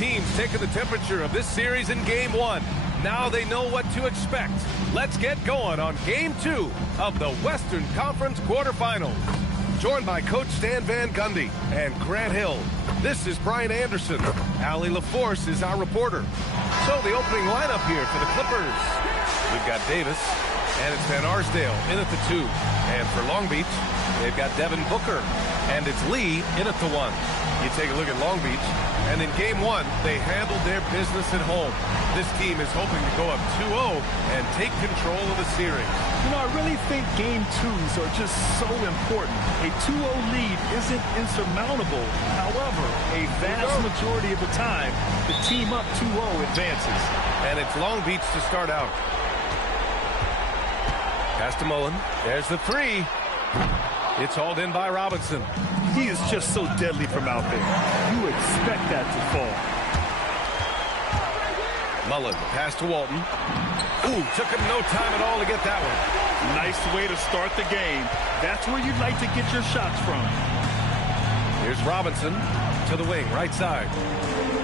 teams taking the temperature of this series in Game 1. Now they know what to expect. Let's get going on Game 2 of the Western Conference quarterfinals. Joined by Coach Stan Van Gundy and Grant Hill. This is Brian Anderson. Allie LaForce is our reporter. So the opening lineup here for the Clippers. We've got Davis, and it's Van Arsdale in at the 2. And for Long Beach, they've got Devin Booker, and it's Lee in at the 1. You take a look at Long Beach, and in Game 1, they handled their business at home. This team is hoping to go up 2-0 and take control of the series. You know, I really think Game 2s are just so important. A 2-0 lead isn't insurmountable. However, a vast majority of the time, the team up 2-0 advances. And it's Long Beach to start out. Pass to Mullen. There's the 3. It's hauled in by Robinson. He is just so deadly from out there. You expect that to fall. Mullen, pass to Walton. Ooh, took him no time at all to get that one. Nice way to start the game. That's where you'd like to get your shots from. Here's Robinson to the wing, right side.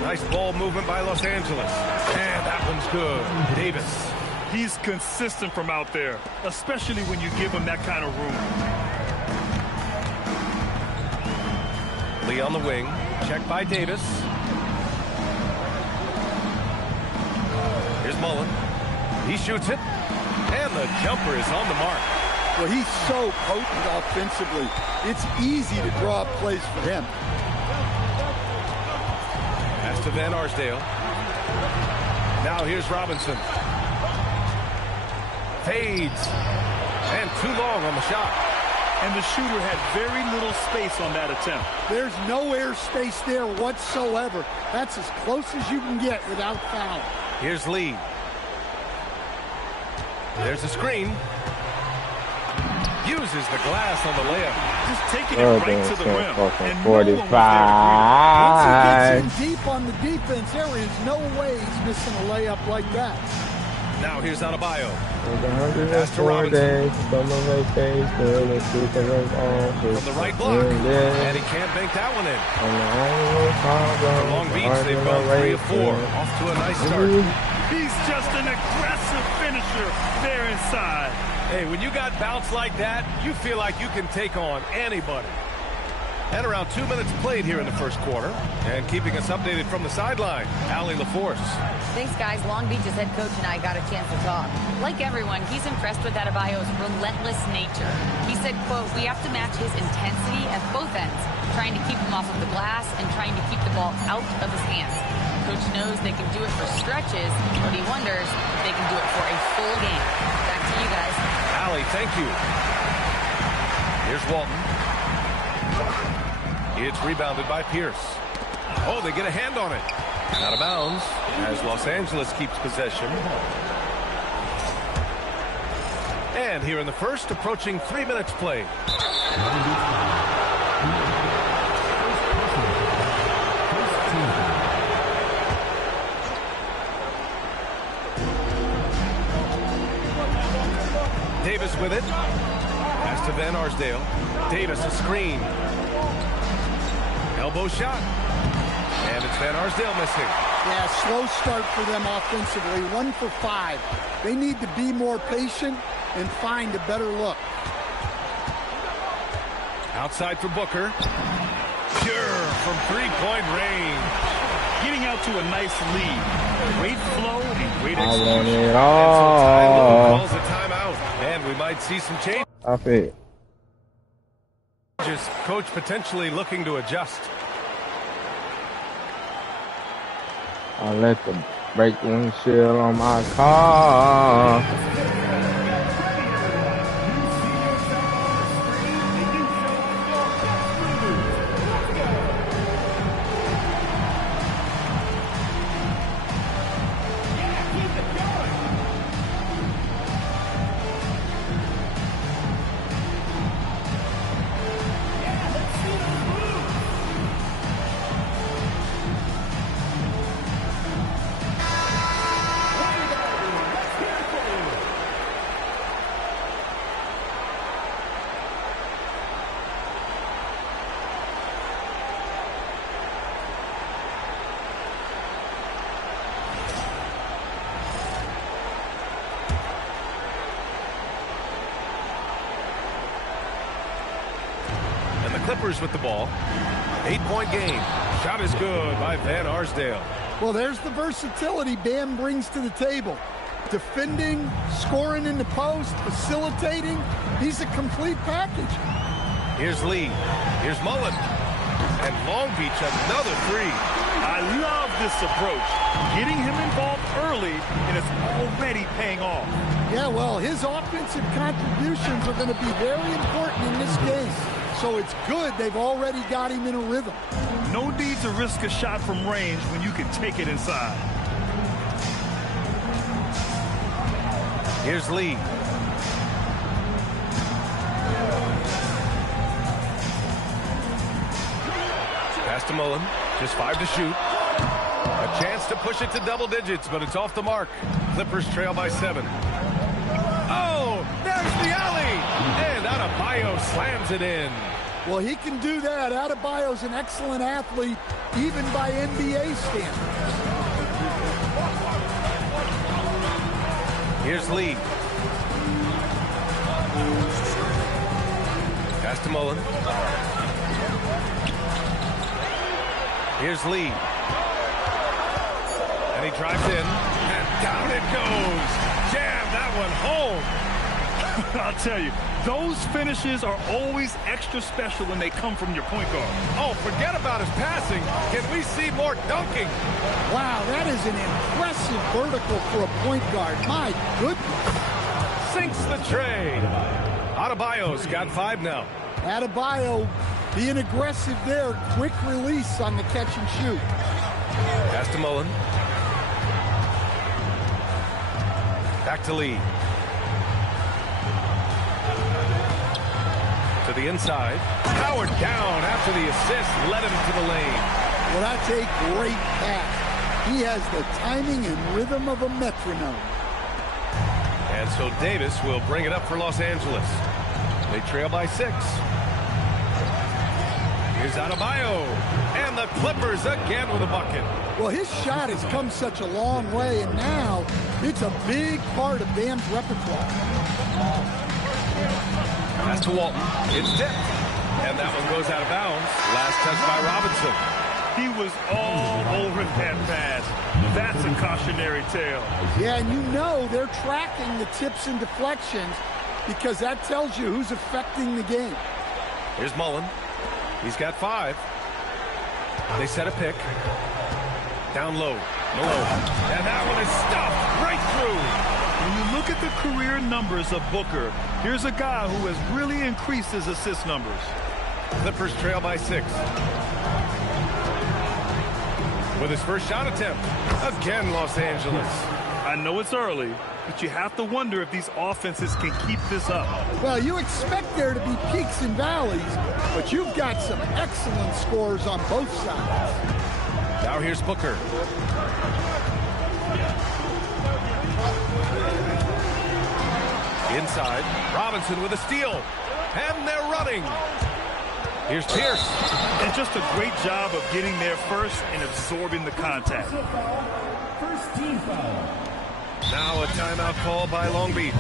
Nice ball movement by Los Angeles. And that one's good. Davis. He's consistent from out there, especially when you give him that kind of room. Lee on the wing. Check by Davis. Here's Mullen. He shoots it. And the jumper is on the mark. Well, he's so potent offensively. It's easy to draw up plays for him. Pass to Van Arsdale. Now here's Robinson. Fades. And too long on the shot. And the shooter had very little space on that attempt. There's no air space there whatsoever. That's as close as you can get without foul. Here's Lee. There's a screen. Uses the glass on the layup. Just taking it right to the rim. And 45. Once he gets in deep on the defense, there is no way he's missing a layup like that. Now here's Adebayo. Pass to Robinson. From the right block. And he can't bank that one in. For Long Beach, they've gone 3 of 4. Off to a nice start. He's just an aggressive finisher there inside. Hey, when you got bounce like that, you feel like you can take on anybody. And around 2 minutes played here in the first quarter. And keeping us updated from the sideline, Allie LaForce. Thanks, guys. Long Beach's head coach and I got a chance to talk. Like everyone, he's impressed with Adebayo's relentless nature. He said, quote, "We have to match his intensity at both ends, trying to keep him off of the glass and trying to keep the ball out of his hands. Coach knows they can do it for stretches, but he wonders if they can do it for a full game." Back to you guys. Allie, thank you. Here's Walton. It's rebounded by Pierce. Oh, they get a hand on it. Out of bounds as Los Angeles keeps possession. And here in the first, approaching 3 minutes played. Davis with it. Pass to Van Arsdale. Davis a screen. Elbow shot. And it's Van Arsdale missing. Yeah, slow start for them offensively. 1 for 5. They need to be more patient and find a better look. Outside for Booker. Pure from three-point range. Getting out to a nice lead. Great flow and great I execution. want it And so Ty all. Lue calls a timeout. And we might see some change. Off it. Just coach potentially looking to adjust. I let them break the windshield on my car. Clippers with the ball. 8-point game. Shot is good by Van Arsdale. Well, there's the versatility Bam brings to the table. Defending, scoring in the post, facilitating. He's a complete package. Here's Lee. Here's Mullen. And Long Beach, another three. I love this approach. Getting him involved early, and it's already paying off. Yeah, well, his offensive contributions are going to be very important in this game. So it's good they've already got him in a rhythm. No need to risk a shot from range when you can take it inside. Here's Lee. Pass to Mullen. Just 5 to shoot. A chance to push it to double digits, but it's off the mark. Clippers trail by 7. Oh, there's the alley! And Adebayo slams it in. Well, he can do that. Adebayo's an excellent athlete, even by NBA standards. Here's Lee. Pass to Mullen. Here's Lee. And he drives in. And down it goes. Jam that one home. I'll tell you, those finishes are always extra special when they come from your point guard. Oh, forget about his passing. Can we see more dunking? Wow, that is an impressive vertical for a point guard. My goodness. Sinks the tray. Adebayo's got 5 now. Adebayo being aggressive there. Quick release on the catch and shoot. Pass to Mullen. Back to Lee. To the inside. Howard down after the assist. Led him to the lane. Well, that's a great pass. He has the timing and rhythm of a metronome. And so Davis will bring it up for Los Angeles. They trail by 6. Here's Adebayo. And the Clippers again with a bucket. Well, his shot has come such a long way, and now it's a big part of Bam's repertoire. Pass to Walton. It's tipped. And that one goes out of bounds. Last touch by Robinson. He was all over that pass. That's a cautionary tale. Yeah, and you know they're tracking the tips and deflections because that tells you who's affecting the game. Here's Mullen. He's got 5. They set a pick. Down low. Malone. And that one is stuffed right through. When you look at the career numbers of Booker, here's a guy who has really increased his assist numbers. Clippers trail by 6. With his first shot attempt. Again, Los Angeles. I know it's early, but you have to wonder if these offenses can keep this up. Well, you expect there to be peaks and valleys, but you've got some excellent scores on both sides. Now here's Booker. Inside, Robinson with a steal. And they're running. Here's Pierce. And just a great job of getting there first and absorbing the contact. First team foul. Now a timeout call by Long Beach.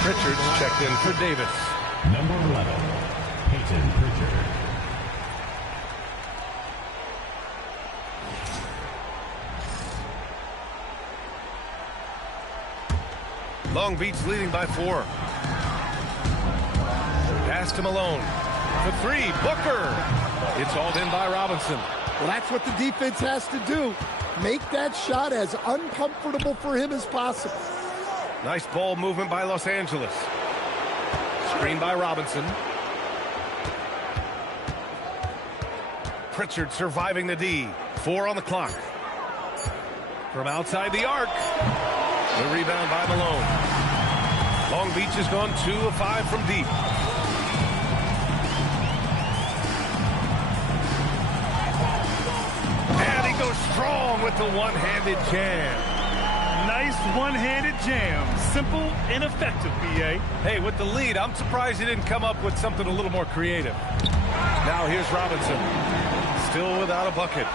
Pritchard's checked in for Davis. Number 11, Peyton Pritchard. Long Beach leading by 4. Pass to Malone. For 3, Booker. It's hauled in by Robinson. Well, that's what the defense has to do. Make that shot as uncomfortable for him as possible. Nice ball movement by Los Angeles. Screen by Robinson. Pritchard surviving the D. 4 on the clock. From outside the arc. The rebound by Malone. Long Beach has gone 2 of 5 from deep. And he goes strong with the one-handed jam. Just one-handed jam. Simple and effective, B.A. Hey, with the lead, I'm surprised he didn't come up with something a little more creative. Now here's Robinson. Still without a bucket.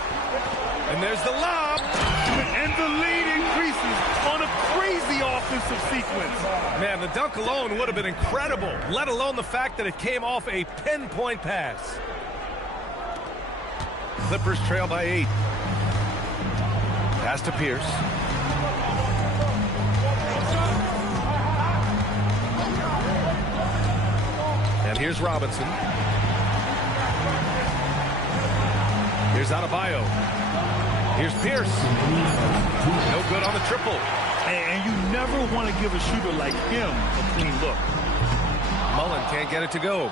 And there's the lob. And the lead increases on a crazy offensive sequence. Man, the dunk alone would have been incredible, let alone the fact that it came off a pinpoint pass. Clippers trail by 8. Pass to Pierce. And here's Robinson. Here's Adebayo. Here's Pierce. No good on the triple. And you never want to give a shooter like him a clean look. Mullen can't get it to go.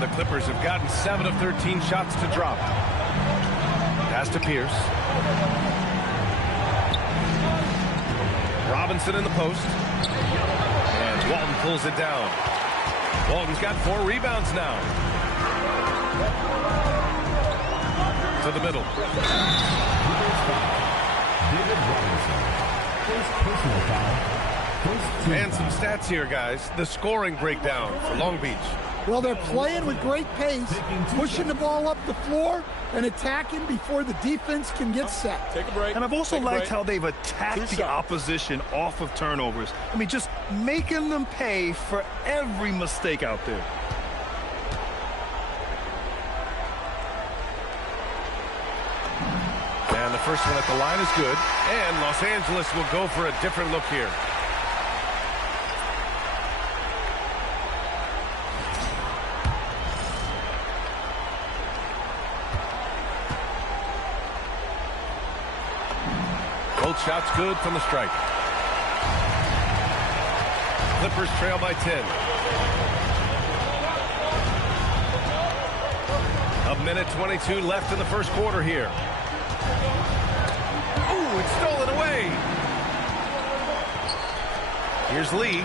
The Clippers have gotten 7 of 13 shots to drop. Pass to Pierce. Robinson in the post. And Walton pulls it down. Walton's got 4 rebounds now. To the middle. David Robinson. First personal foul. And some stats here, guys. The scoring breakdown for Long Beach. Well, they're playing with great pace, pushing the ball up the floor and attacking before the defense can get set. Take a break. And I've also liked how they've attacked the opposition off of turnovers. I mean, just making them pay for every mistake out there. And the first one at the line is good. And Los Angeles will go for a different look here. Both shots good from the stripe. Clippers trail by 10. A minute 22 left in the first quarter here. Ooh, it's stolen away. Here's Lee.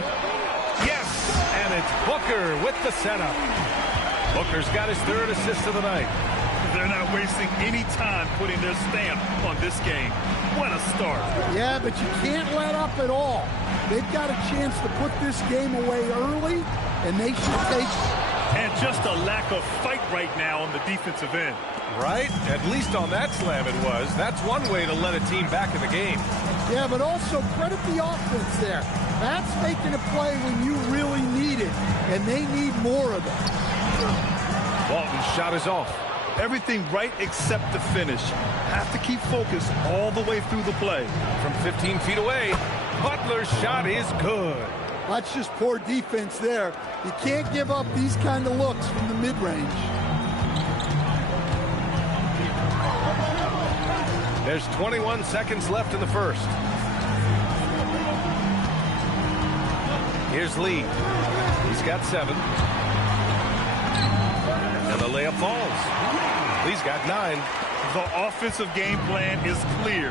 Yes, and it's Booker with the setup. Booker's got his 3rd assist of the night. They're not wasting any time putting their stamp on this game. What a start. Yeah, but you can't let up at all. They've got a chance to put this game away early, and they should take it. And just a lack of fight right now on the defensive end. Right? At least on that slam it was. That's one way to let a team back in the game. Yeah, but also credit the offense there. That's making a play when you really need it, and they need more of it. Walton's shot is off. Everything right except the finish. Have to keep focused all the way through the play. From 15 feet away, Butler's shot is good. That's just poor defense there. You can't give up these kind of looks from the mid-range. There's 21 seconds left in the first. Here's Lee. He's got 7. And the layup falls. Lee's got 9. The offensive game plan is clear.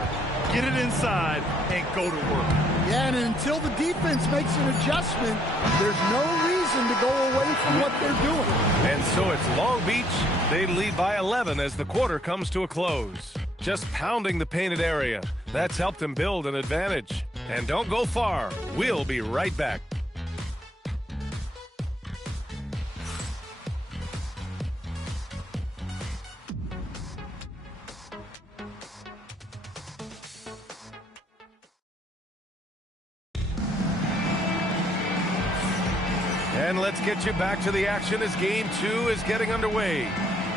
Get it inside and go to work. Yeah, and until the defense makes an adjustment, there's no reason to go away from what they're doing. And so it's Long Beach. They lead by 11 as the quarter comes to a close. Just pounding the painted area. That's helped them build an advantage. And don't go far. We'll be right back. And let's get you back to the action as Game 2 is getting underway.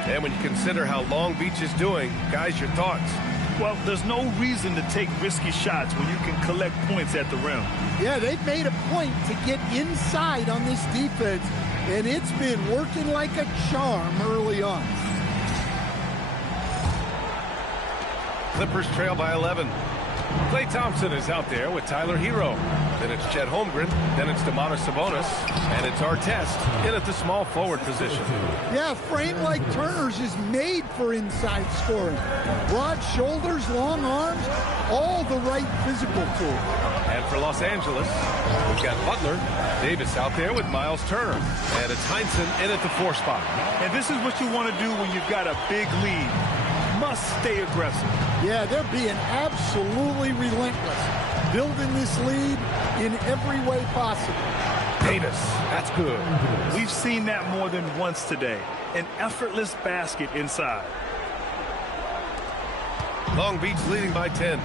And when you consider how Long Beach is doing, guys, your thoughts? Well, there's no reason to take risky shots when you can collect points at the rim. Yeah, they've made a point to get inside on this defense, and it's been working like a charm early on. Clippers trail by 11. Klay Thompson is out there with Tyler Hero. Then it's Chet Holmgren. Then it's Domantas Sabonis. And it's Artest in at the small forward position. Yeah, a frame like Turner's is made for inside scoring. Broad shoulders, long arms, all the right physical tools. And for Los Angeles, we've got Butler. Davis out there with Miles Turner. And it's Heinsohn in at the 4 spot. And this is what you want to do when you've got a big lead. Must stay aggressive. Yeah, they're being absolutely relentless. building this lead in every way possible. Davis, that's good. We've seen that more than once today. An effortless basket inside. Long Beach leading by 10.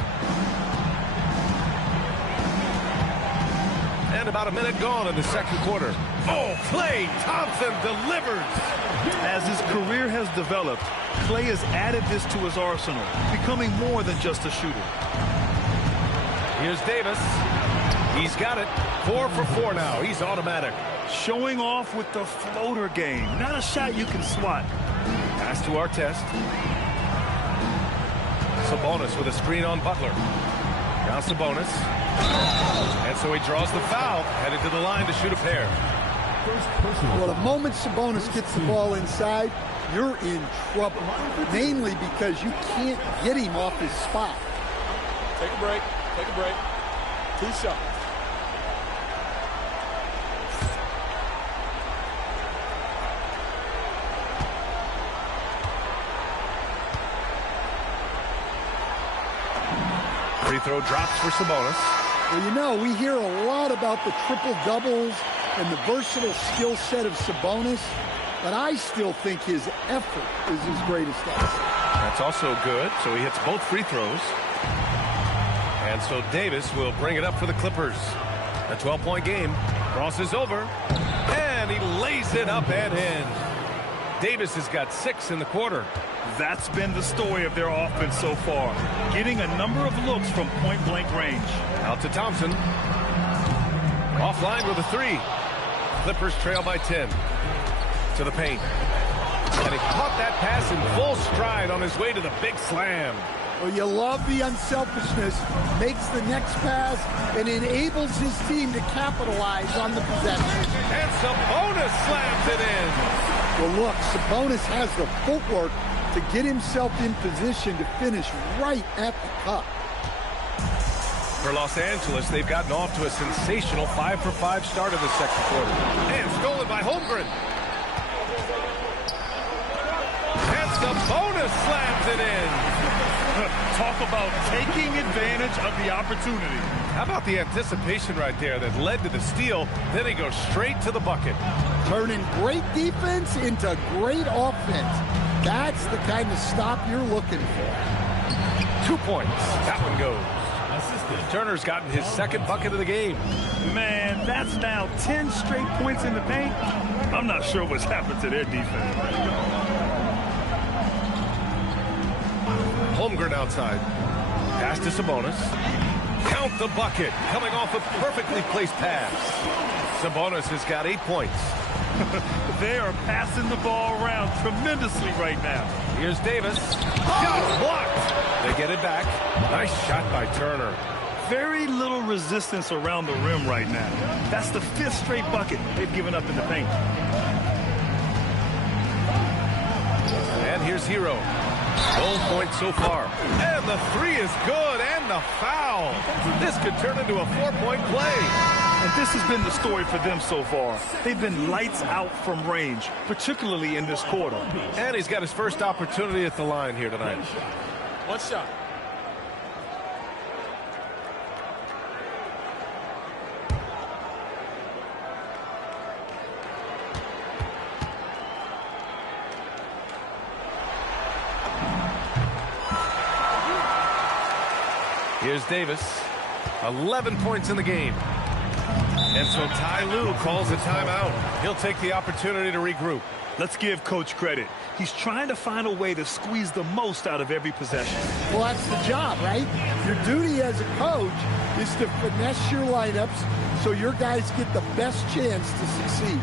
And about a minute gone in the second quarter. Oh, Klay Thompson delivers. As his career has developed, Klay has added this to his arsenal, becoming more than just a shooter. Here's Davis. He's got it. 4 for 4 now. He's automatic. Showing off with the floater game. Not a shot you can swat. Pass to Artest. Sabonis with a screen on Butler. Now Sabonis. And so he draws the foul. Headed to the line to shoot a pair. Well, the moment Sabonis gets the ball inside, you're in trouble. Mainly because you can't get him off his spot. Take a break. Take a break. 2 shots. Free throw drops for Sabonis. Well, you know, we hear a lot about the triple-doubles and the versatile skill set of Sabonis, but I still think his effort is his greatest asset. That's also good, so he hits both free throws. And so Davis will bring it up for the Clippers. A 12-point game. Crosses over. And he lays it up and in. Davis has got 6 in the quarter. That's been the story of their offense so far. Getting a number of looks from point-blank range. Out to Thompson. Offline with a 3. Clippers trail by 10. To the paint. And he caught that pass in full stride on his way to the big slam. Well, you love the unselfishness, makes the next pass, and enables his team to capitalize on the possession. And Sabonis slams it in. Well, look, Sabonis has the footwork to get himself in position to finish right at the cup. For Los Angeles, they've gotten off to a sensational 5-for-5 start in the second quarter. And stolen by Holmgren. And Sabonis slams it in. Talk about taking advantage of the opportunity. How about the anticipation right there that led to the steal? Then he goes straight to the bucket. Turning great defense into great offense. That's the kind of stop you're looking for. 2 points. That one goes. Turner's gotten his second bucket of the game. Man, that's now 10 straight points in the paint. I'm not sure what's happened to their defense. Holmgren outside. Pass to Sabonis. Count the bucket. Coming off a perfectly placed pass. Sabonis has got 8 points. They are passing the ball around tremendously right now. Here's Davis. Shot blocked. They get it back. Nice shot by Turner. Very little resistance around the rim right now. That's the 5th straight bucket they've given up in the paint. And here's Hero. 12 points so far. And the 3 is good. And the foul. This could turn into a 4-point play. And this has been the story for them so far. They've been lights out from range, particularly in this quarter. And he's got his first opportunity at the line here tonight. 1 shot. Here's Davis. 11 points in the game. And so Ty Lue calls a timeout. He'll take the opportunity to regroup. Let's give Coach credit. He's trying to find a way to squeeze the most out of every possession. Well, that's the job, right? Your duty as a coach is to finesse your lineups so your guys get the best chance to succeed.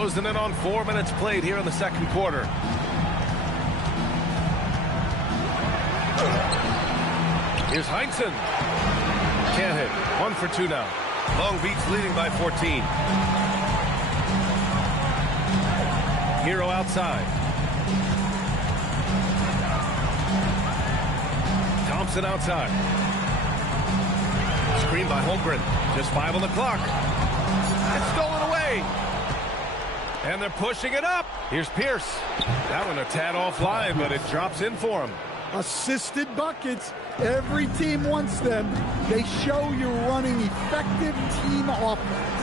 Closing in on 4 minutes played here in the second quarter. Here's Heinsohn. Can't hit. 1 for 2 now. Long Beach leading by 14. Hero outside. Thompson outside. Screen by Holmgren. Just 5 on the clock. It's stolen away. And they're pushing it up. Here's Pierce. That one a tad offline, but it drops in for him. Assisted buckets. Every team wants them. They show you're running effective team offense.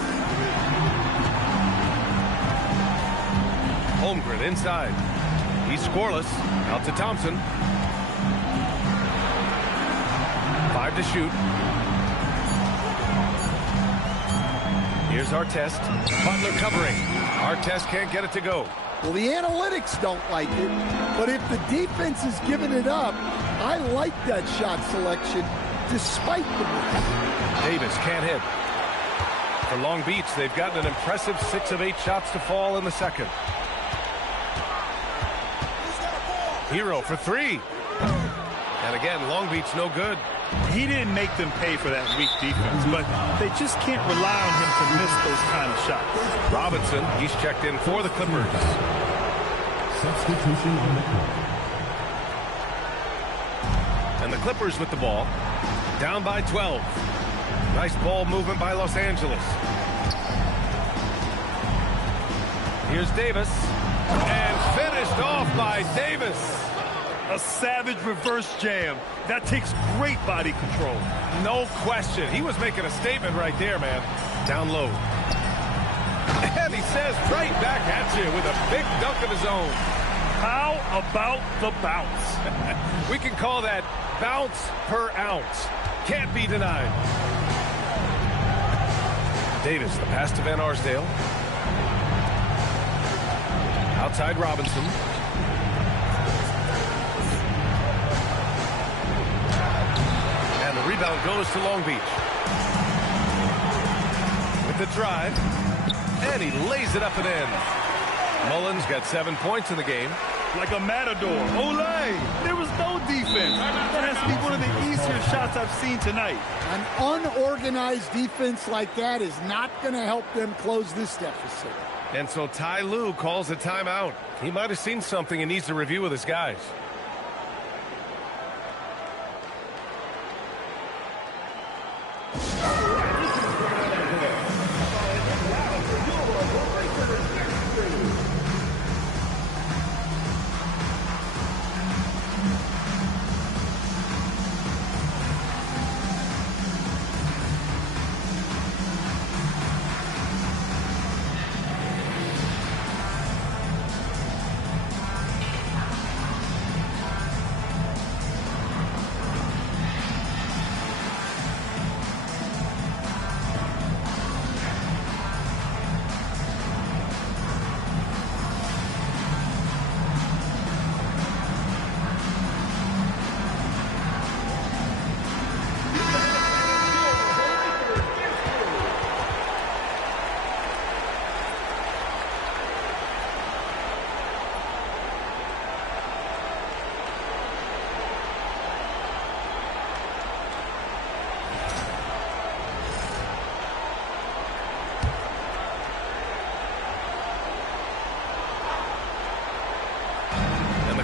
Holmgren inside. He's scoreless. Out to Thompson. 5 to shoot. Here's Artest. Butler covering. Artest can't get it to go. Well, the analytics don't like it, but if the defense is giving it up, I like that shot selection despite the miss. Davis can't hit. For Long Beach, they've gotten an impressive 6 of 8 shots to fall in the second. Hero for 3. And again, Long Beach no good. He didn't make them pay for that weak defense, but they just can't rely on him to miss those kind of shots. Robinson, he's checked in for the Clippers. Substitution on the court. And the Clippers with the ball. Down by 12. Nice ball movement by Los Angeles. Here's Davis. And finished off by Davis. A savage reverse jam. That takes great body control. No question. He was making a statement right there, man. Down low. And he says right back at you with a big dunk of his own. How about the bounce? We can call that bounce per ounce. Can't be denied. Davis, the pass to Van Arsdale. Outside Robinson. And the rebound goes to Long Beach. With the drive. And he lays it up and in. Mullins got 7 points in the game. Like a matador. Olay! There was no defense. That has to be one of the easier shots I've seen tonight. An unorganized defense like that is not going to help them close this deficit. And so Ty Lue calls a timeout. He might have seen something and needs to review with his guys.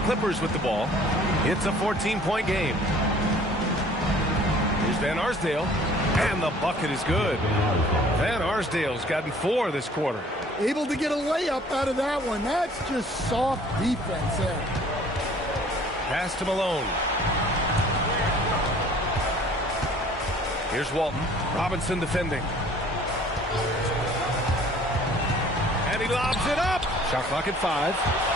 Clippers with the ball. It's a 14-point game. Here's Van Arsdale. And the bucket is good. Van Arsdale's gotten 4 this quarter. Able to get a layup out of that one. That's just soft defense there. Pass to Malone. Here's Walton. Robinson defending. And he lobs it up. Shot clock at 5.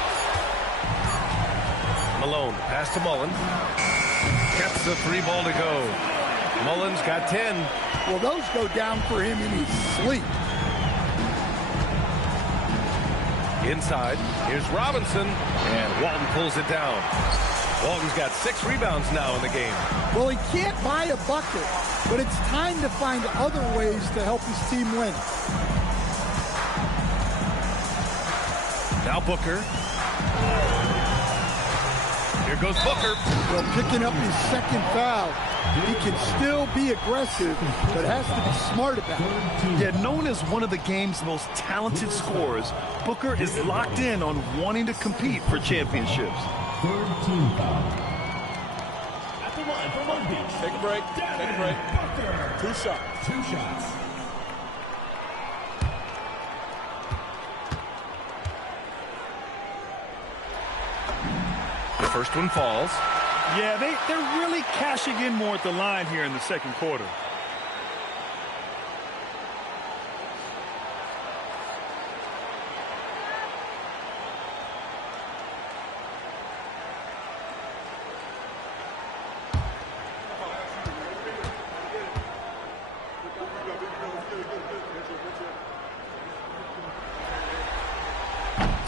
Malone, pass to Mullen. Gets the 3 ball to go. Mullen's got 10. Well, those go down for him in his sleep. Inside, here's Robinson, and Walton pulls it down. Walton's got 6 rebounds now in the game. Well, he can't buy a bucket, but it's time to find other ways to help his team win. Now Booker. Here goes Booker. Well, picking up his second foul. He can still be aggressive, but has to be smart about it. Yeah, known as one of the game's most talented scorers, Booker is locked in on wanting to compete for championships. Third team foul. At the line from Long Beach. Take a break. Take a break. Booker. 2 shots. 2 shots. The first one falls. Yeah, they're really cashing in more at the line here in the second quarter.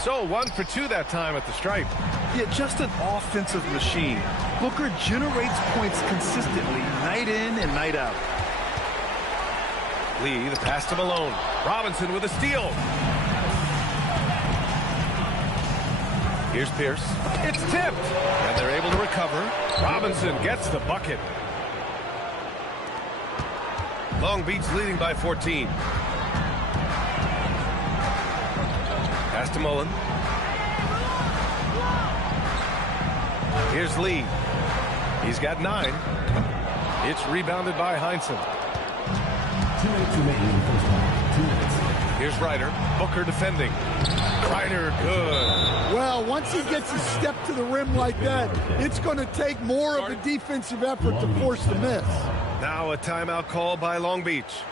So 1 for 2 that time at the stripe. Yeah, just an offensive machine. Booker generates points consistently, night in and night out. Lee, the pass to Malone. Robinson with a steal. Here's Pierce. It's tipped. And they're able to recover. Robinson gets the bucket. Long Beach leading by 14. Pass to Mullen. Here's Lee. He's got 9. It's rebounded by Heinsohn. 2 minutes remaining in the first half. 2 minutes. Here's Ryder. Booker defending. Ryder, good. Well, once he gets a step to the rim like that, it's going to take more of a defensive effort to force the miss. Now a timeout call by Long Beach.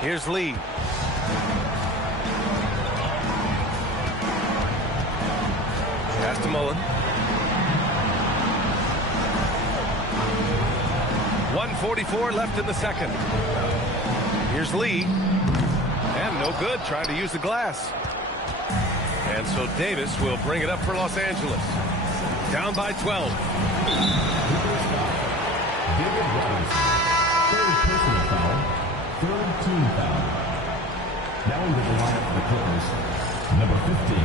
Here's Lee. Pass to Mullen. 1:44 left in the second. Here's Lee. And no good, trying to use the glass. And so Davis will bring it up for Los Angeles. Down by 12. David Robinson. Third personal foul. Third team foul. Now into the lineup for the Clippers. Number 15,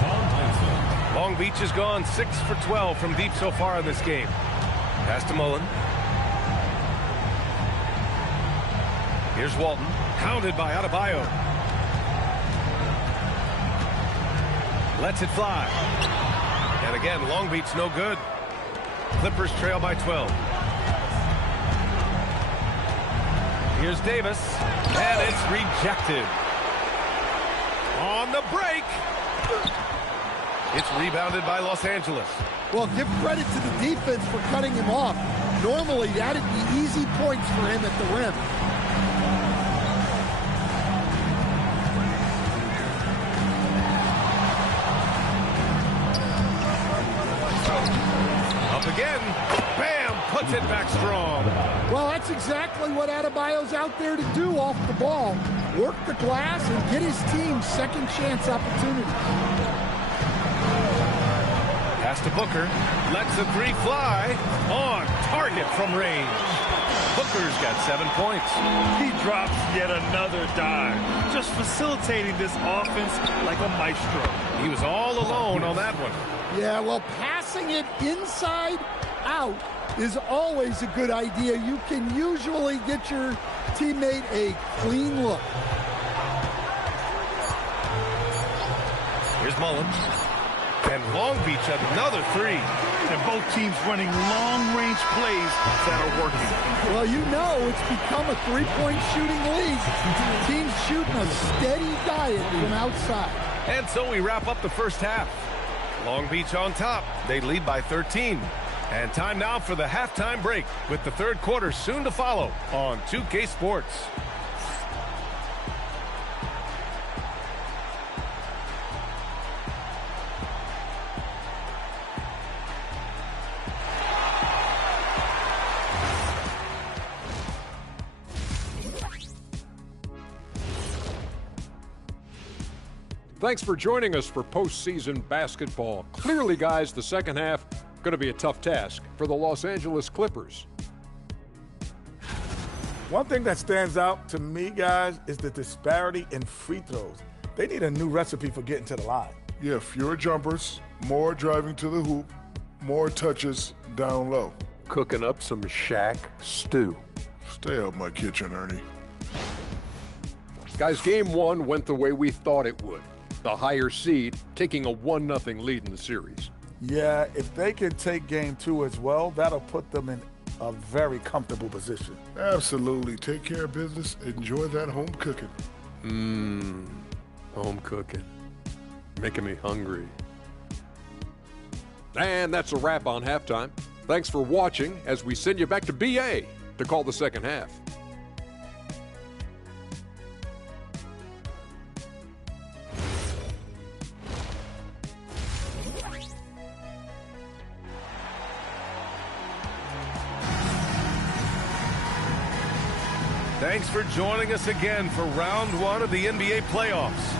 Tom Heinsohn. Long Beach has gone 6 for 12 from deep so far in this game. Pass to Mullen. Here's Walton. Pounded by Adebayo. Lets it fly. And again, Long Beach no good. Clippers trail by 12. Here's Davis, and it's rejected. On the break. It's rebounded by Los Angeles. Well, give credit to the defense for cutting him off. Normally, that'd be easy points for him at the rim. Up again. Bam! Puts it back strong. Well, that's exactly what Adebayo's out there to do off the ball. Work the glass and get his team second chance opportunity. Pass to Booker. Lets the 3 fly. On target from range. Booker's got 7 points. He drops yet another dime, just facilitating this offense like a maestro. He was all alone on that one. Yeah, well, passing it inside out is always a good idea. You can usually get your teammate a clean look. Here's Mullen. And Long Beach another 3. And both teams running long-range plays that are working. Well, you know it's become a three-point shooting league. Teams shooting a steady diet from outside. And so we wrap up the first half. Long Beach on top. They lead by 13. And time now for the halftime break with the third quarter soon to follow on 2K Sports. Thanks for joining us for postseason basketball. Clearly, guys, the second half going to be a tough task for the Los Angeles Clippers. One thing that stands out to me, guys, is the disparity in free throws. They need a new recipe for getting to the line. Yeah, fewer jumpers, more driving to the hoop, more touches down low. Cooking up some Shaq stew. Stay out my kitchen, Ernie. Guys, game one went the way we thought it would. The higher seed taking a 1-0 lead in the series. Yeah, if they can take game two as well, that'll put them in a very comfortable position. Absolutely. Take care of business. Enjoy that home cooking. Home cooking. Making me hungry. And that's a wrap on halftime. Thanks for watching as we send you back to BA to call the second half. Thanks for joining us again for round one of the NBA playoffs.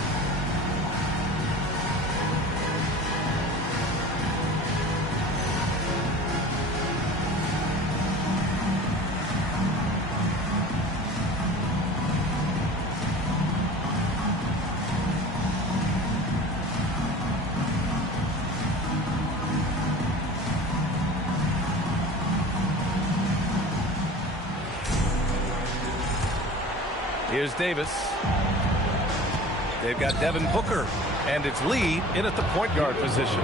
Here's Davis. They've got Devin Booker, and it's Lee in at the point guard position.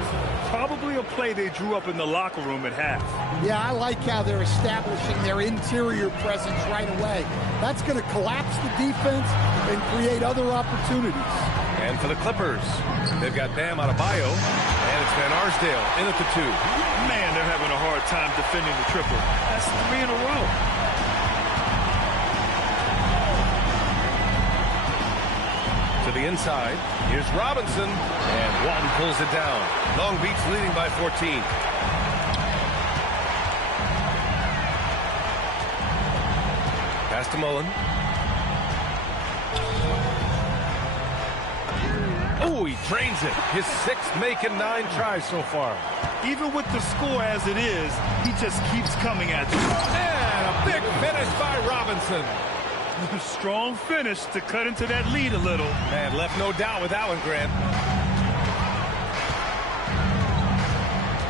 Probably a play they drew up in the locker room at half. Yeah, I like how they're establishing their interior presence right away. That's going to collapse the defense and create other opportunities. And for the Clippers, they've got Bam Adebayo, and it's Van Arsdale in at the 2. Man, they're having a hard time defending the triple. That's 3 in a row. To the inside, here's Robinson, and Walton pulls it down. Long Beach leading by 14. Pass to Mullen. Oh, he drains it. His 6th make in 9 tries so far. Even with the score as it is, he just keeps coming at you. And a big finish by Robinson. Strong finish to cut into that lead a little. Man, left no doubt with that one, Grant.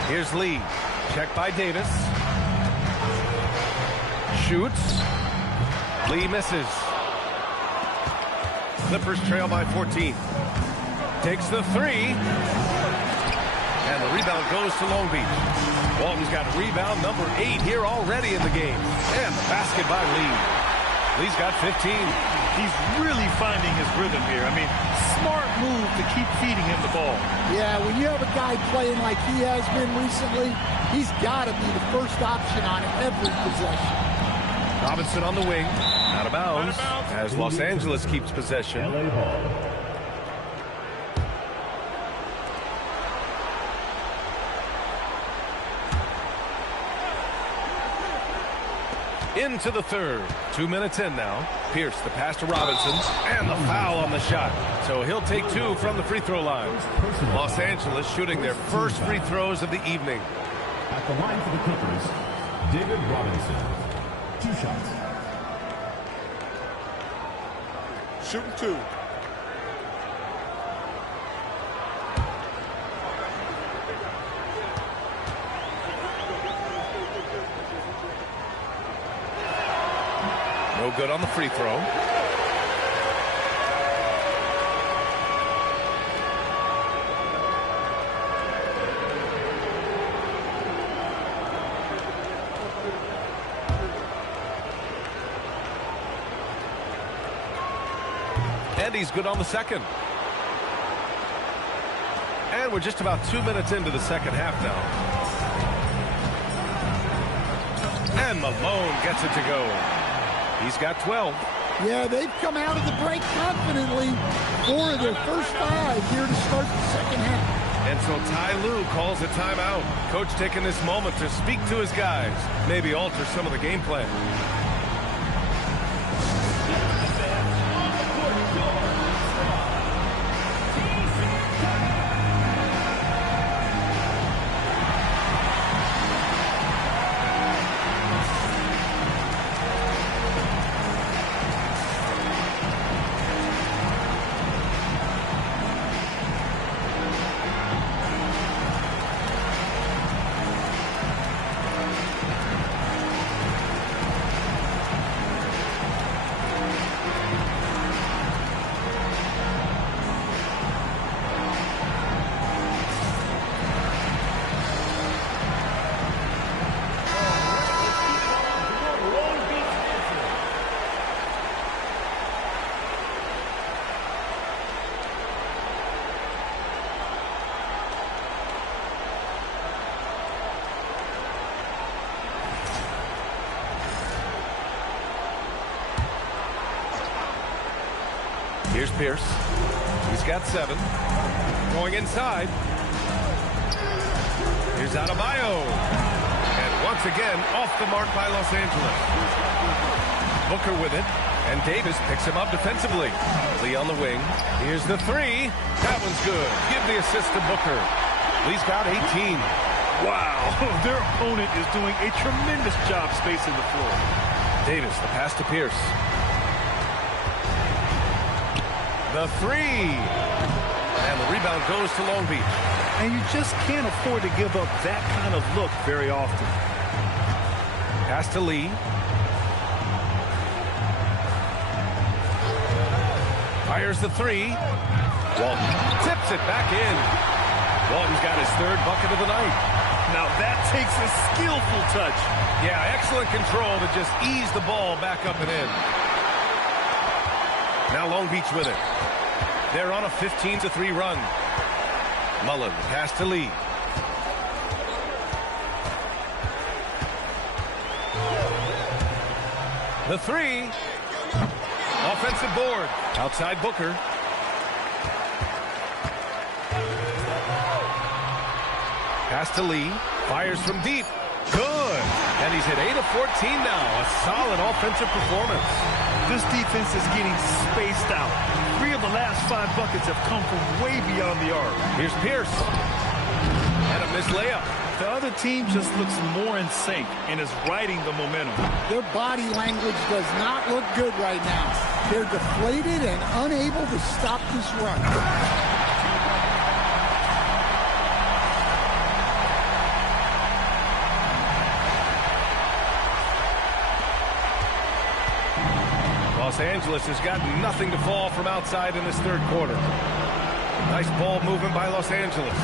Here's Lee. Check by Davis. Shoots. Lee misses. Clippers trail by 14. Takes the 3. And the rebound goes to Long Beach. Walton's got rebound number 8 here already in the game. And the basket by Lee. Lee's got 15. He's really finding his rhythm here. I mean, smart move to keep feeding him the ball. Yeah, when you have a guy playing like he has been recently, he's got to be the first option on every possession. Robinson on the wing. Out of bounds. As Los Angeles keeps possession. LA ball. Into the third. 2 minutes in now. Pierce, the pass to Robinson, and the foul on the shot. So he'll take 2 from the free throw line. Los Angeles shooting their first free throws of the evening. At the line for the Clippers, David Robinson. 2 shots. Shooting 2. No good on the free throw. And he's good on the second. And we're just about 2 minutes into the second half now. And Malone gets it to go. He's got 12. Yeah, they've come out of the break confidently. 4 of their first 5 here to start the second half. And so Ty Lue calls a timeout. Coach taking this moment to speak to his guys, maybe alter some of the game plan. Here's Pierce. He's got 7. Going inside. Here's Adebayo. And once again, off the mark by Los Angeles. Booker with it. And Davis picks him up defensively. Lee on the wing. Here's the 3. That one's good. Give the assist to Booker. Lee's got 18. Wow. Their opponent is doing a tremendous job spacing the floor. Davis, the pass to Pierce. The 3. And the rebound goes to Long Beach. And you just can't afford to give up that kind of look very often. Pass to Lee. Fires the 3. Walton tips it back in. Walton's got his 3rd bucket of the night. Now that takes a skillful touch. Yeah, excellent control to just ease the ball back up and in. Now Long Beach with it. They're on a 15-3 run. Mullen, pass to Lee. The 3. Offensive board. Outside Booker. Pass to Lee. Fires from deep. Good. And he's hit 8 of 14 now. A solid offensive performance. This defense is getting spaced out. 3 of the last 5 buckets have come from way beyond the arc. Here's Pierce. And a missed layup. The other team just looks more in sync and is riding the momentum. Their body language does not look good right now. They're deflated and unable to stop this run. Los Angeles has got nothing to fall from outside in this 3rd quarter. Nice ball movement by Los Angeles.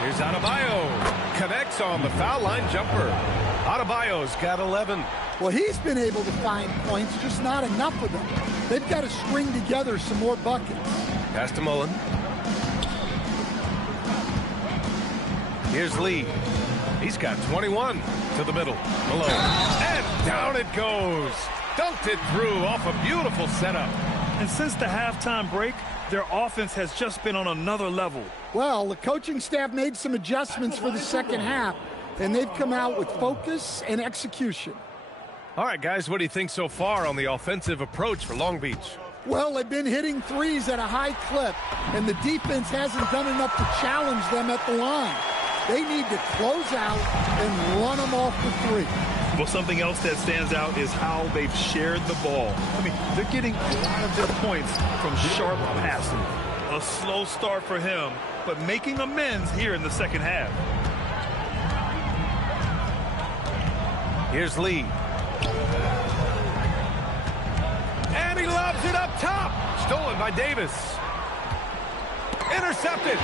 Here's Adebayo. Connects on the foul line jumper. Adebayo's got 11. Well, he's been able to find points, just not enough of them. They've got to string together some more buckets. Pass to Mullen. Here's Lee. He's got 21 to the middle. Malone. And down it goes. Dunked it through off a beautiful setup. And since the halftime break, their offense has just been on another level. Well, the coaching staff made some adjustments for the second half, and they've come out with focus and execution. All right, guys, what do you think so far on the offensive approach for Long Beach? Well, they've been hitting threes at a high clip, and the defense hasn't done enough to challenge them at the line. They need to close out and run them off the 3. Well, something else that stands out is how they've shared the ball. I mean, they're getting a lot of their points from sharp passing. A slow start for him, but making amends here in the second half. Here's Lee. And he lobs it up top. Stolen by Davis. Intercepted.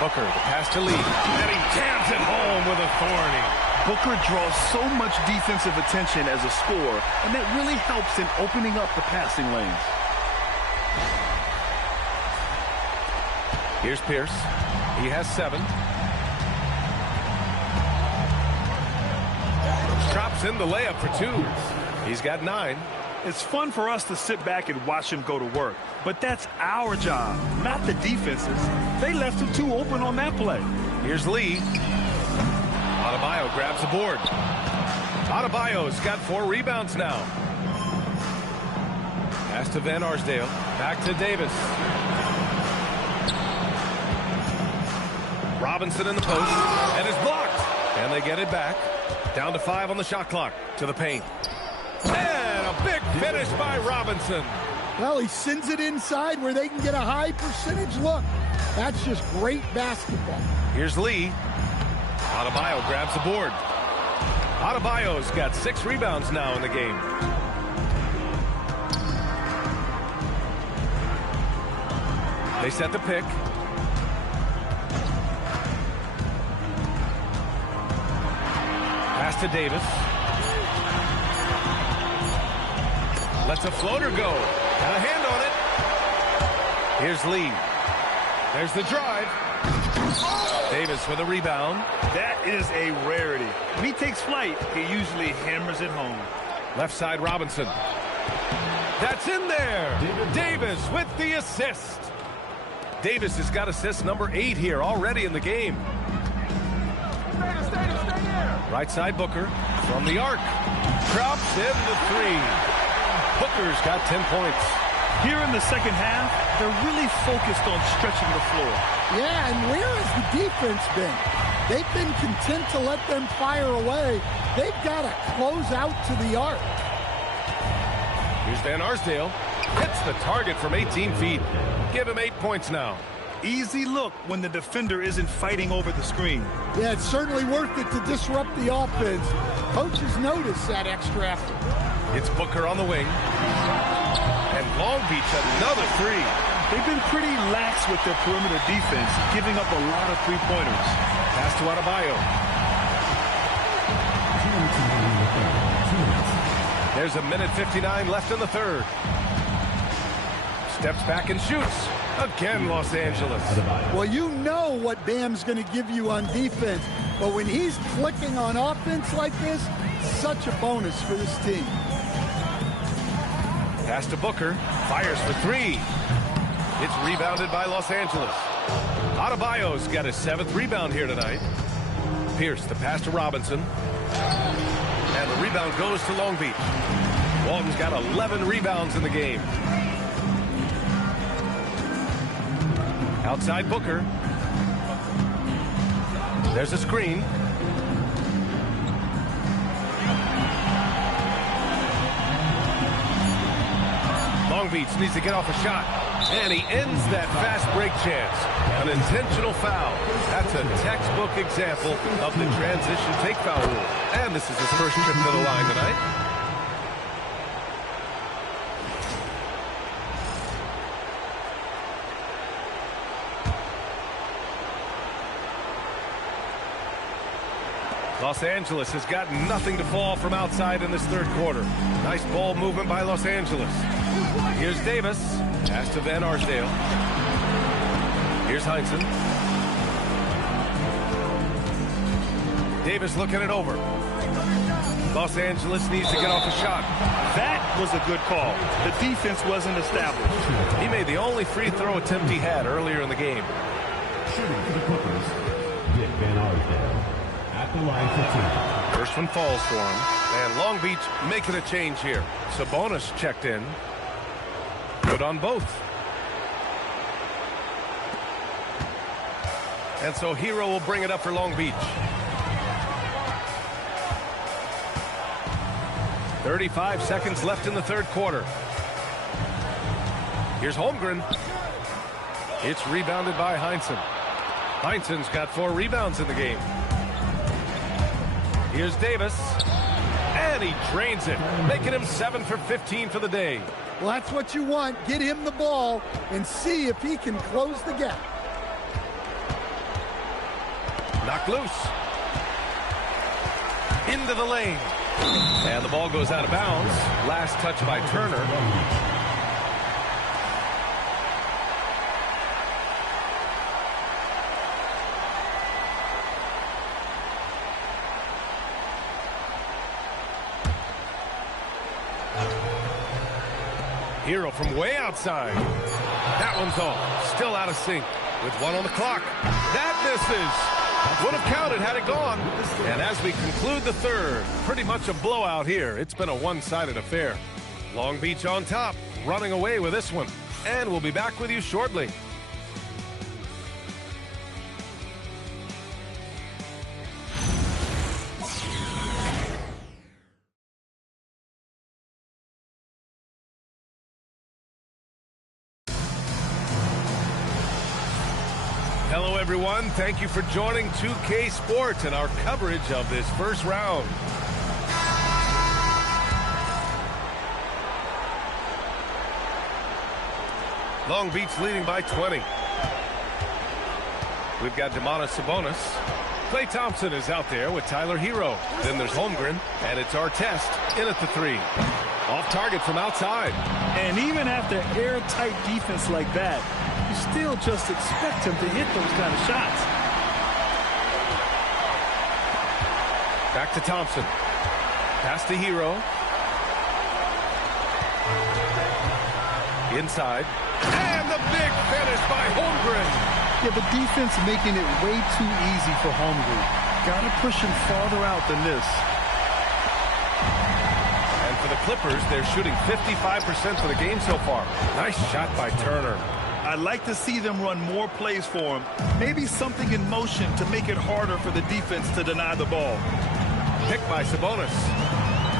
Booker, the pass to Lee. And he jams it home with authority. Booker draws so much defensive attention as a scorer, and that really helps in opening up the passing lanes. Here's Pierce. He has 7. Drops in the layup for 2. He's got 9. It's fun for us to sit back and watch him go to work, but that's our job, not the defense's. They left him too open on that play. Here's Lee. Adebayo grabs the board. Adebayo's got 4 rebounds now. Pass to Van Arsdale. Back to Davis. Robinson in the post, and is blocked. And they get it back. Down to 5 on the shot clock. To the paint. And a big finish by Robinson. Well, he sends it inside where they can get a high percentage look. That's just great basketball. Here's Lee. Adebayo grabs the board. Adebayo's got 6 rebounds now in the game. They set the pick. Pass to Davis. Lets a floater go. Got a hand on it. Here's Lee. There's the drive. Davis with a rebound. That is a rarity. When he takes flight, he usually hammers it home. Left side Robinson. That's in there. Davis with the assist. Davis has got assist number 8 here already in the game. Right side Booker from the arc. Drops in the 3. Booker's got 10 points. Here in the second half, they're really focused on stretching the floor. Yeah, and where has the defense been? They've been content to let them fire away. They've got to close out to the arc. Here's Van Arsdale. Hits the target from 18 feet. Give him 8 points now. Easy look when the defender isn't fighting over the screen. Yeah, it's certainly worth it to disrupt the offense. Coaches notice that extra effort. It's Booker on the wing. And Long Beach another 3. They've been pretty lax with their perimeter defense, giving up a lot of three-pointers. Pass to Adebayo. There's a minute 59 left in the third. Steps back and shoots. Again, Los Angeles. Well, you know what Bam's going to give you on defense, but when he's clicking on offense like this, such a bonus for this team. Pass to Booker. Fires for 3. It's rebounded by Los Angeles. Adebayo's got his 7th rebound here tonight. Pierce, the pass to Robinson. And the rebound goes to Long Beach. Walton's got 11 rebounds in the game. Outside Booker. There's a screen. Long Beach needs to get off a shot. And he ends that fast break chance. An intentional foul. That's a textbook example of the transition take foul rule. And this is his first trip to the line tonight. Los Angeles has got nothing to fall from outside in this third quarter. Nice ball movement by Los Angeles. Here's Davis. Pass to Van Arsdale. Here's Heinsohn. Davis looking it over. Los Angeles needs to get off a shot. That was a good call. The defense wasn't established. He made the only free throw attempt he had earlier in the game. Shooting for the Clippers, Dick Van Arsdale. At the line for 2. First one falls for him. And Long Beach making a change here. Sabonis checked in. Good on both. And so Hero will bring it up for Long Beach. 35 seconds left in the third quarter. Here's Holmgren. It's rebounded by Heinsohn. Heinsohn's got 4 rebounds in the game. Here's Davis. And he drains it, making him 7 for 15 for the day. Well, that's what you want. Get him the ball and see if he can close the gap. Knocked loose. Into the lane. And the ball goes out of bounds. Last touch by Turner. Hero from way outside. That one's off. Still out of sync with 1 on the clock. That misses. Would have counted had it gone. And as we conclude the third, pretty much a blowout here. It's been a one-sided affair. Long Beach on top, running away with this one. And we'll be back with you shortly. Hello, everyone. Thank you for joining 2K Sports and our coverage of this first round. Long Beach leading by 20. We've got Domantas Sabonis. Klay Thompson is out there with Tyler Hero. Then there's Holmgren, and it's Artest in at the 3. Off target from outside. And even after airtight defense like that, you still just expect him to hit those kind of shots. Back to Thompson. Pass to Hero. Inside. And the big finish by Holmgren. Yeah, the defense making it way too easy for Holmgren. Got to push him farther out than this. And for the Clippers, they're shooting 55% for the game so far. Nice shot by Turner. I'd like to see them run more plays for him. Maybe something in motion to make it harder for the defense to deny the ball. Picked by Sabonis.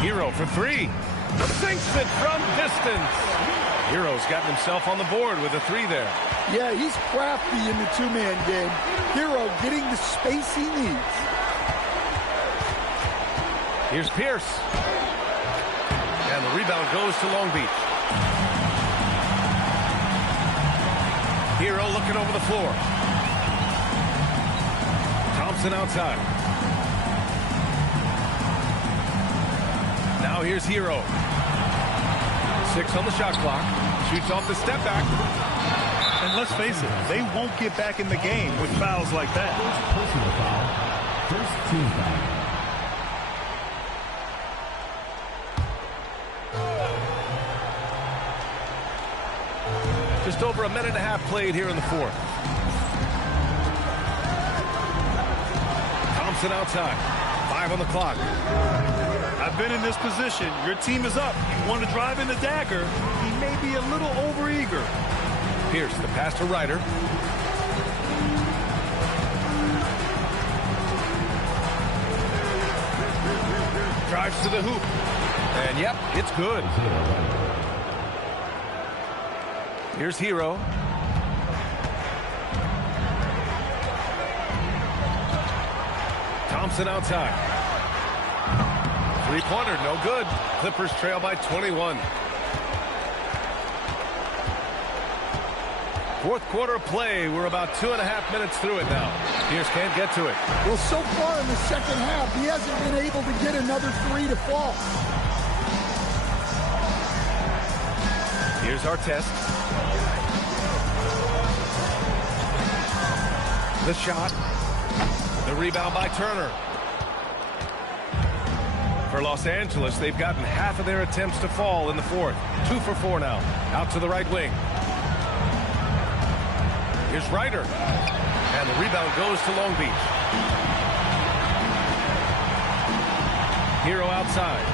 Hero for 3. Sinks it from distance. Hero's gotten himself on the board with a 3 there. Yeah, he's crafty in the two-man game. Hero getting the space he needs. Here's Pierce. And the rebound goes to Long Beach. Hero looking over the floor. Thompson outside. Now here's Hero. 6 on the shot clock. Shoots off the step back. And let's face it, they won't get back in the game with fouls like that. Personal foul. First team foul. Just over a minute and a half played here in the fourth. Thompson outside. 5 on the clock. I've been in this position. Your team is up. You want to drive in the dagger. He may be a little overeager. Pierce, the pass to Ryder. Drives to the hoop. And yep, it's good. Here's Hero. Thompson outside. Three-pointer, no good. Clippers trail by 21. Fourth quarter play. We're about 2.5 minutes through it now. Pierce can't get to it. Well, so far in the second half, he hasn't been able to get another 3 to fall. Here's Artest. The shot. The rebound by Turner. For Los Angeles, they've gotten half of their attempts to fall in the fourth. 2 for 4 now. Out to the right wing. Here's Ryder. And the rebound goes to Long Beach. Hero outside.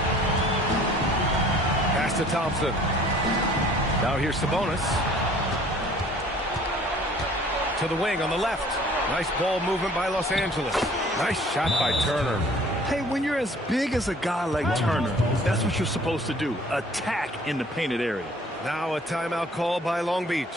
Pass to Thompson. Now here's Sabonis. To the wing on the left. Nice ball movement by Los Angeles. Nice shot by Turner. Hey, when you're as big as a guy like Turner, that's what you're supposed to do. Attack in the painted area. Now a timeout call by Long Beach.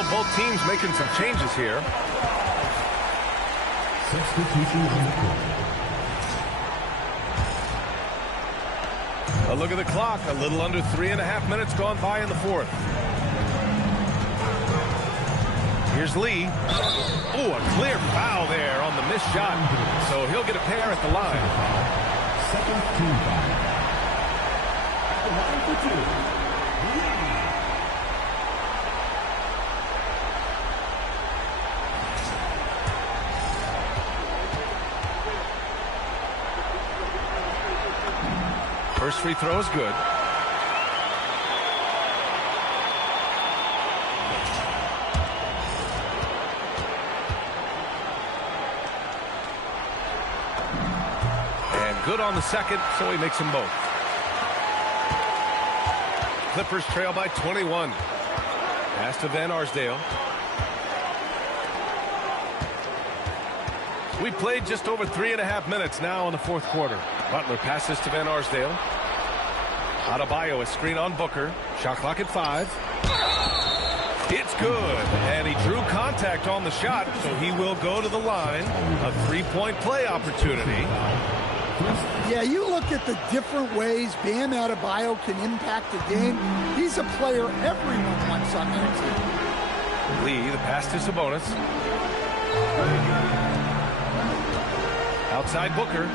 still both teams making some changes here. Substitution on the court. A look at the clock. A little under 3.5 minutes gone by in the fourth. Here's Lee. Oh, a clear foul there on the missed shot. So he'll get a pair at the line. Second team foul. At the line for two. First free throw is good. And good on the second, so he makes them both. Clippers trail by 21. Pass to Van Arsdale. We played just over 3.5 minutes now in the fourth quarter. Butler passes to Van Arsdale. Adebayo, a screen on Booker. Shot clock at 5. It's good. And he drew contact on the shot, so he will go to the line. A three-point play opportunity. Yeah, you look at the different ways Bam Adebayo can impact the game. He's a player everyone wants on their team. Lee, the pass to Sabonis. Outside Booker.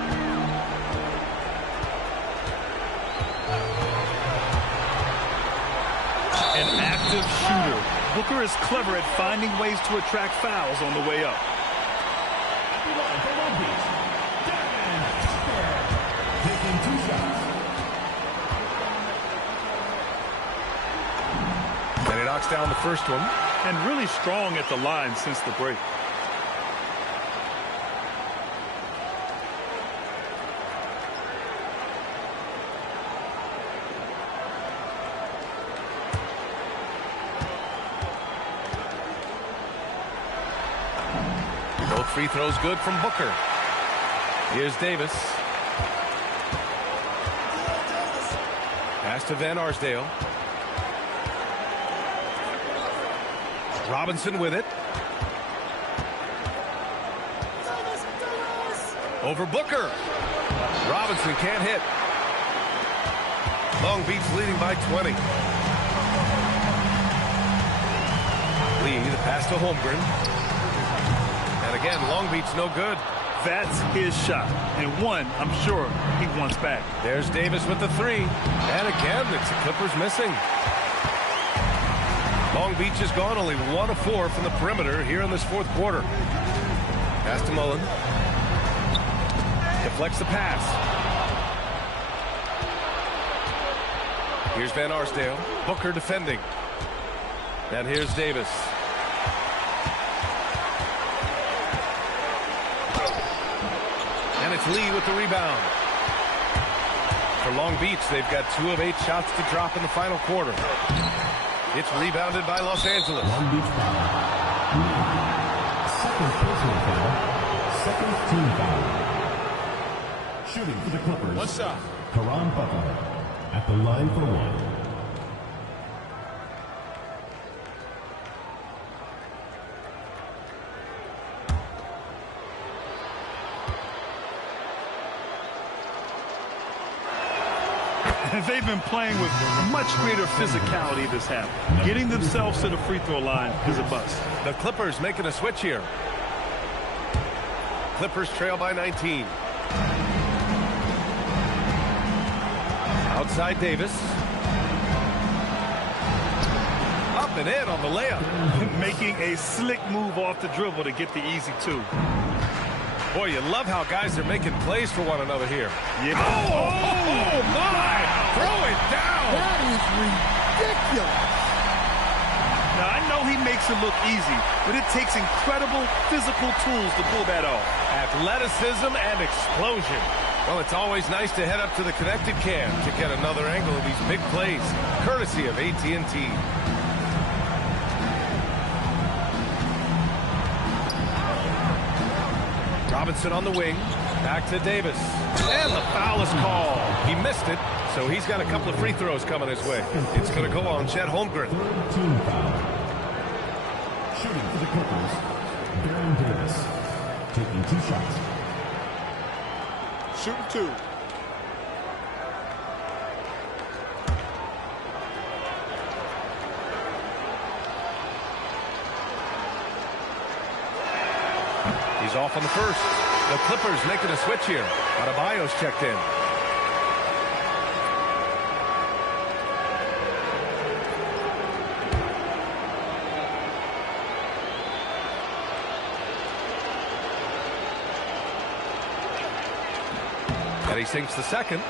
An active shooter. Booker is clever at finding ways to attract fouls on the way up. Taking 2 shots. And he knocks down the first one. And really strong at the line since the break. Free throws good from Booker. Here's Davis. Pass to Van Arsdale. Robinson with it. Over Booker. Robinson can't hit. Long Beach leading by 20. Lee, the pass to Holmgren. Again, Long Beach no good. That's his shot. And one, I'm sure, he wants back. There's Davis with the 3. And again, it's the Clippers missing. Long Beach has gone only 1 of 4 from the perimeter here in this fourth quarter. Pass to Mullen. Deflects the pass. Here's Van Arsdale. Booker defending. And here's Davis. And it's Lee with the rebound. For Long Beach, they've got 2 of 8 shots to drop in the final quarter. It's rebounded by Los Angeles. Long Beach foul. Second personal foul. Second team foul. Shooting for the Clippers. What's up? Caron Butler at the line for 1. They've been playing with much greater physicality this half. Getting themselves to the free throw line is a bust. The Clippers making a switch here. Clippers trail by 19. Outside Davis. Up and in on the layup. Making a slick move off the dribble to get the easy 2. Boy, you love how guys are making plays for one another here. Yeah. Oh, my! Throw it down! That is ridiculous. Now, I know he makes it look easy, but it takes incredible physical tools to pull that off. Athleticism and explosion. Well, it's always nice to head up to the connected cam to get another angle of these big plays, courtesy of AT&T. Robinson on the wing. Back to Davis. And the foul is called. He missed it, so he's got a couple of free throws coming his way. It's going to go on Chet Holmgren. Shooting for the Clippers, Baron Davis, taking 2 shots. Shooting 2. He's off on the first. The Clippers making a switch here. Adebayo's checked in. And he sinks the second.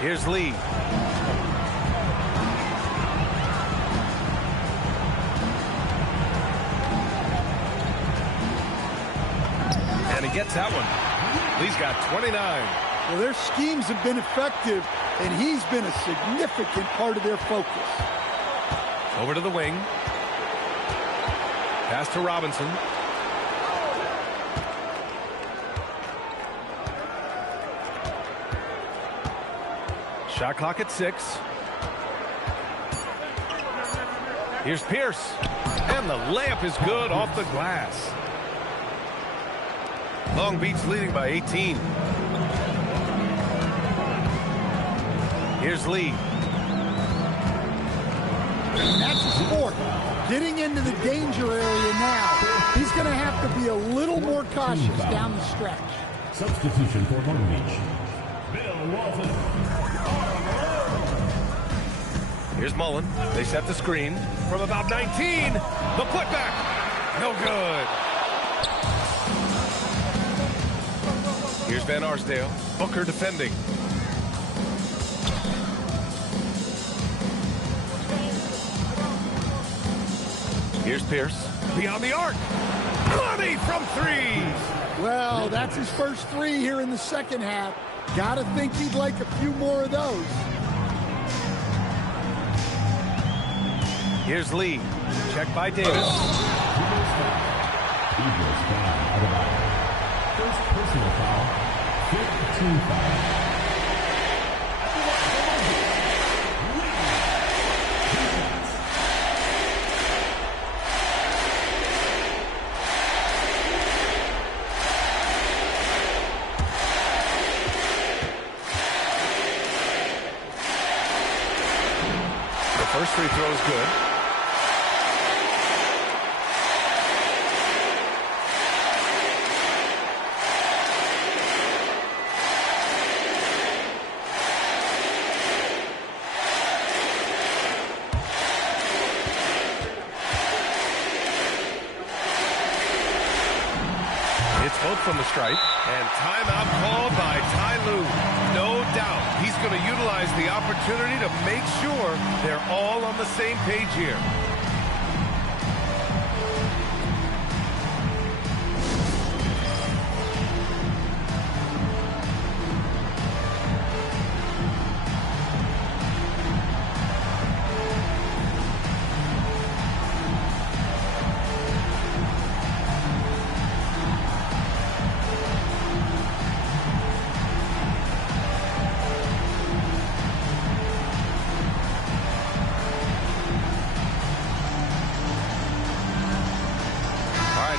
Here's Lee. And he gets that one. Lee's got 29. Well, their schemes have been effective, and he's been a significant part of their focus. Over to the wing. Pass to Robinson. Shot clock at 6. Here's Pierce. And the layup is good off the glass. Long Beach leading by 18. Here's Lee. And that's a sport. Getting into the danger area now. He's going to have to be a little more cautious down the stretch. Substitution for Long Beach, Bill Walton. Here's Mullen. They set the screen from about 19. The putback. No good. Here's Van Arsdale. Booker defending. Here's Pierce. Beyond the arc. Money from 3. Well, that's his first 3 here in the second half. Gotta think he'd like a few more of those. Here's Lee. Checked by Davis. First personal foul, 5th team foul. The first free throw is good. Both from the stripe, and timeout called by Ty Lue. No doubt he's going to utilize the opportunity to make sure they're all on the same page here.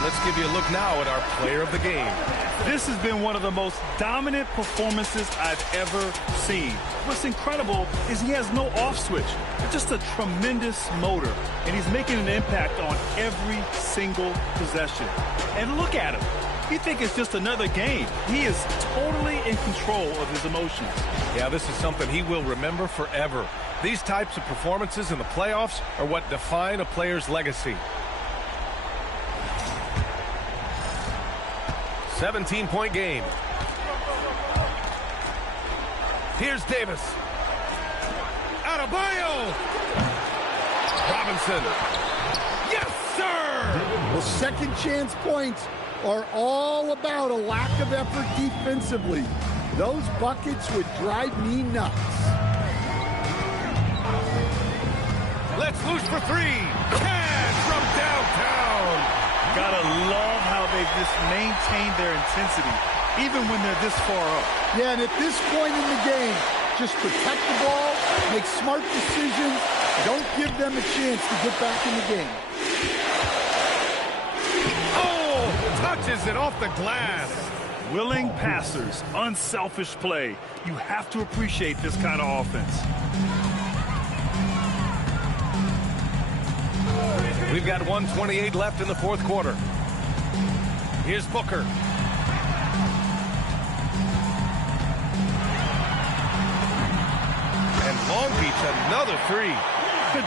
Let's give you a look now at our player of the game. This has been one of the most dominant performances I've ever seen. What's incredible is he has no off switch. Just a tremendous motor, and he's making an impact on every single possession. And look at him. You think it's just another game. He is totally in control of his emotions. Yeah, this is something he will remember forever. These types of performances in the playoffs are what define a player's legacy. 17-point game. Here's Davis. Adebayo. Robinson. Yes, sir! Well, second chance points are all about a lack of effort defensively. Those buckets would drive me nuts. Let's loose for 3. Cash from downtown. Gotta love how they've just maintained their intensity, even when they're this far up. Yeah, and at this point in the game, just protect the ball, make smart decisions, Don't give them a chance to get back in the game. Oh, touches it off the glass. Willing passers, unselfish play. You have to appreciate this kind of offense. We've got 1:28 left in the fourth quarter. Here's Booker. And Long Beach, another three.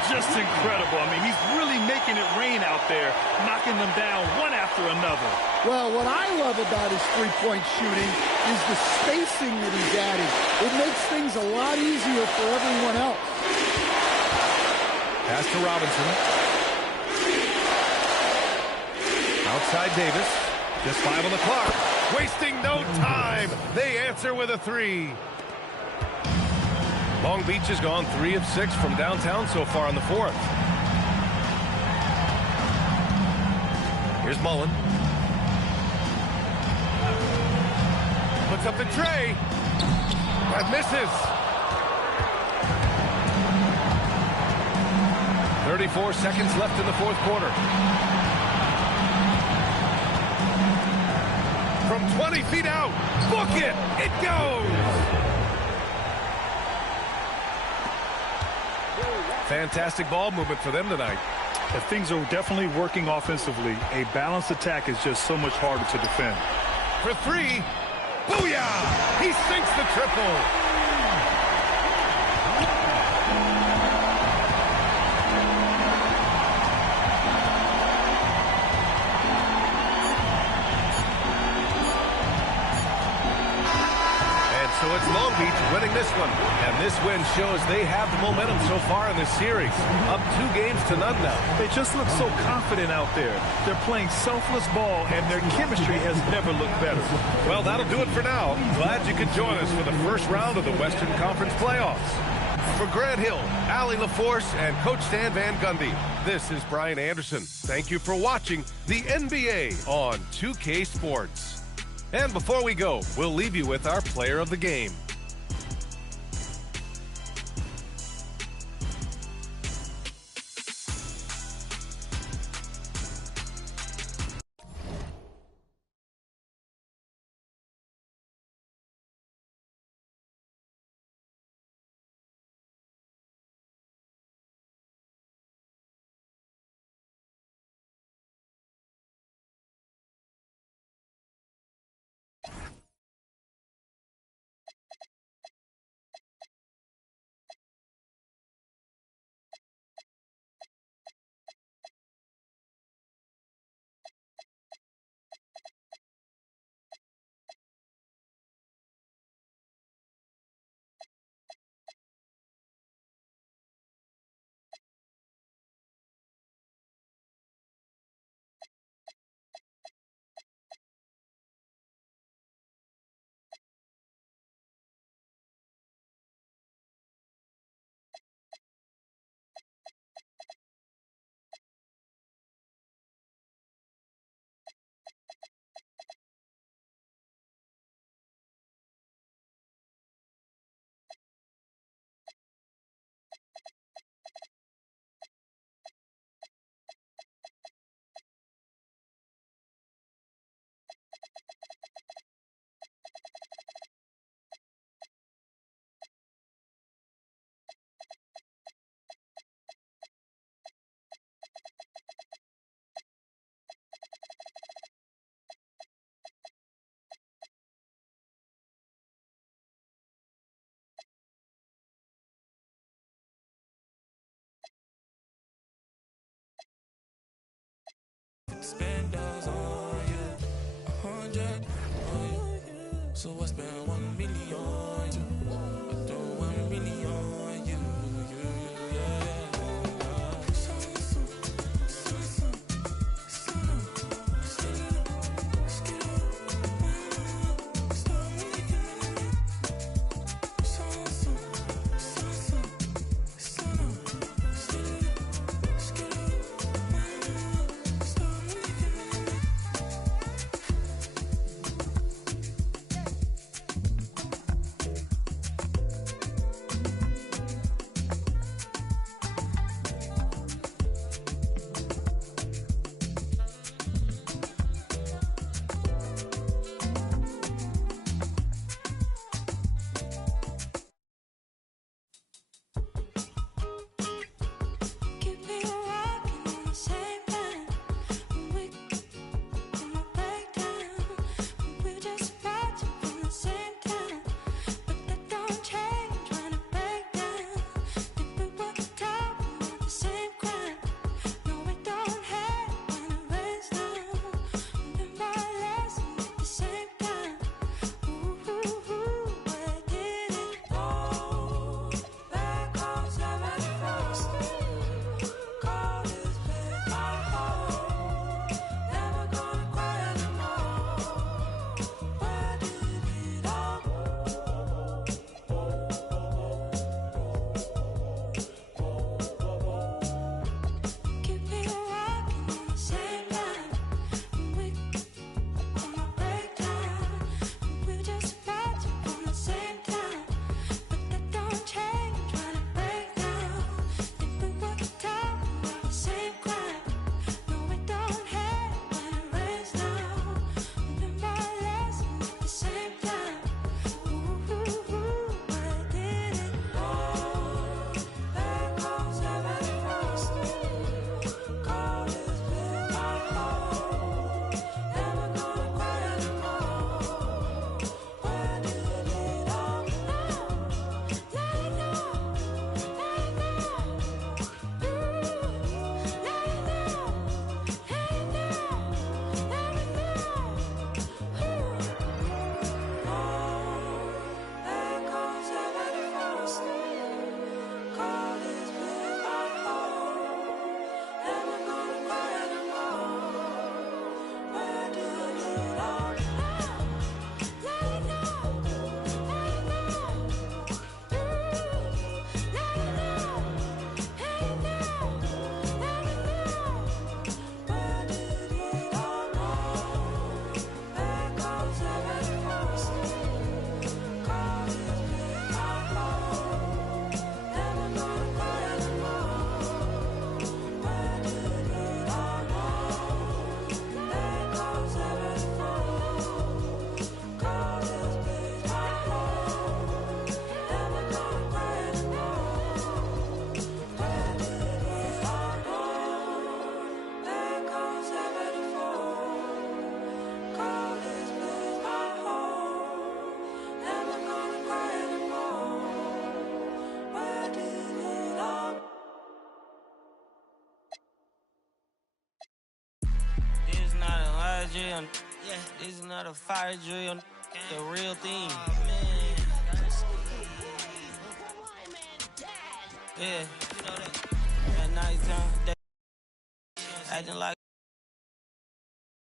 Just incredible. I mean, he's really making it rain out there, knocking them down one after another. Well, what I love about his three-point shooting is the spacing that he's added. It makes things a lot easier for everyone else. Pass to Robinson. Outside Davis. Just 5 on the clock. Wasting no time. They answer with a three. Long Beach has gone 3 of 6 from downtown so far in the fourth. Here's Mullen. Puts up the tray. And misses. 34 seconds left in the fourth quarter. From 20 feet out. Book it. It goes. Fantastic ball movement for them tonight. Things are definitely working offensively. A balanced attack is just so much harder to defend. For three. Booyah! He sinks the triple. So it's Long Beach winning this one. And this win shows they have the momentum so far in this series. Up 2-0 now. They just look so confident out there. They're playing selfless ball, and their chemistry has never looked better. Well, that'll do it for now. Glad you could join us for the first round of the Western Conference playoffs. For Grant Hill, Allie LaForce, and Coach Stan Van Gundy, this is Brian Anderson. Thank you for watching the NBA on 2K Sports. And before we go, we'll leave you with our player of the game. Spend those on you, 100 on you. So I spend 1 million on you. I throw 1 million on you, on. Yeah, this is not a fire drill. The real thing. Yeah, you know that. At nighttime, acting like